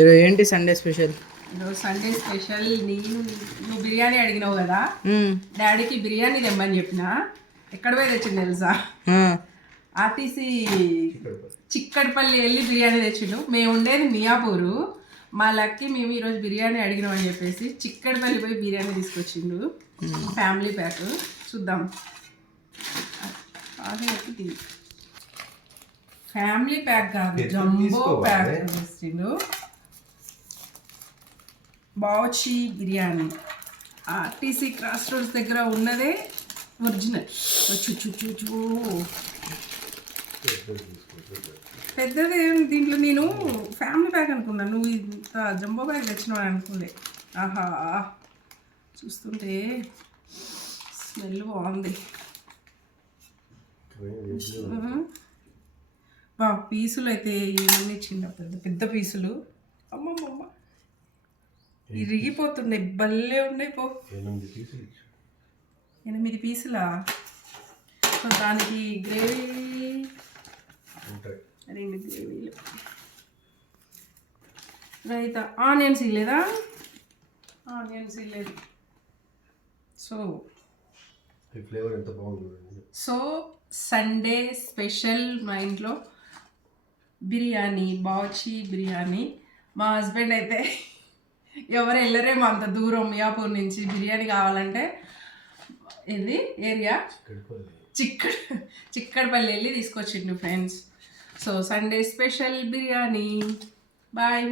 ఈరోజు ఏంటి Sunday special? ఈరోజు సండే స్పెషల్ నువ్వు బిర్యానీ అడిగినావు కదా, డాడీకి బిర్యానీ తెమ్మని చెప్పిన. ఎక్కడ పోయి తెచ్చిండు తెలుసా? ఆర్టీసీ చిక్కడపల్లి వెళ్ళి బిర్యానీ తెచ్చిండు. మేము ఉండేది మియాపూరు. మా లక్కి మేము ఈరోజు బిర్యానీ అడిగినాం అని చెప్పేసి చిక్కడపల్లి పోయి బిర్యానీ తీసుకొచ్చిండు. ఫ్యామిలీ ప్యాక్ చూద్దాం. ఫ్యామిలీ ప్యాక్ కాదు, జంబో ప్యాక్ తెచ్చిండు. Bawarchi biryani RTC cross roads దగ్గర ఉన్నదే ఒరిజినల్. పెద్దది దీంట్లో నేను ఫ్యామిలీ ప్యాక్ అనుకున్నాను, నువ్వు ఇంత జంబో బ్యాగ్ తెచ్చినావు అనుకోలే. ఆహా, చూస్తుంటే స్మెల్ బాగుంది. బా పీసులు అయితే ఏమన్నీ చిన్న పెద్ద పెద్ద పీసులు. అమ్మమ్మమ్మ ఇరిగిపోతున్నాయి, భలే ఉన్నాయి. 8 పీసులా? దానికి గ్రేవీ 2 గ్రేవీలు. రైతా ఆనియన్స్ ఇల్లేదా? ఆనియన్స్ ఇల్లేదు. సో సండే స్పెషల్ మా ఇంట్లో బిర్యానీ, బావచి బిర్యానీ. మా హస్బెండ్ అయితే ఎవరు వెళ్ళరేమో అంత దూరం మియాపూర్ నుంచి బిర్యానీ కావాలంటే ఇది ఏరియా చిక్కడపల్లి వెళ్ళి తీసుకొచ్చిండు friends. So Sunday special biryani. Bye.